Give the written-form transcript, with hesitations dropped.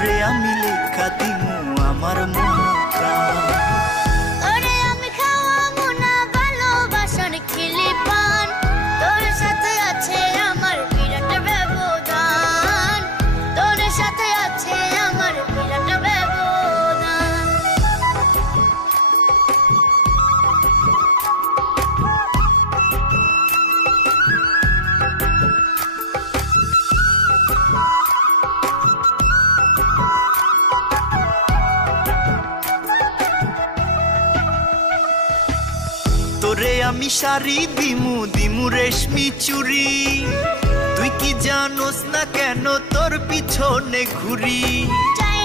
তোরে আমি লেখা দিমু আমার মন প্রাণ। তোরে আমি খাওয়াবো না ভালোবাসার খিলি পান, তোর সাথে আছে আমার বিরাট ব্যবধান, তোর সাথে আছে আমার বিরাট ব্যবধান। তোরে আমি শাড়ি দিমু দিমু রেশমি চুড়ি, তুই কি জানোস না কেন তোর পিছনে ঘুরি। চাই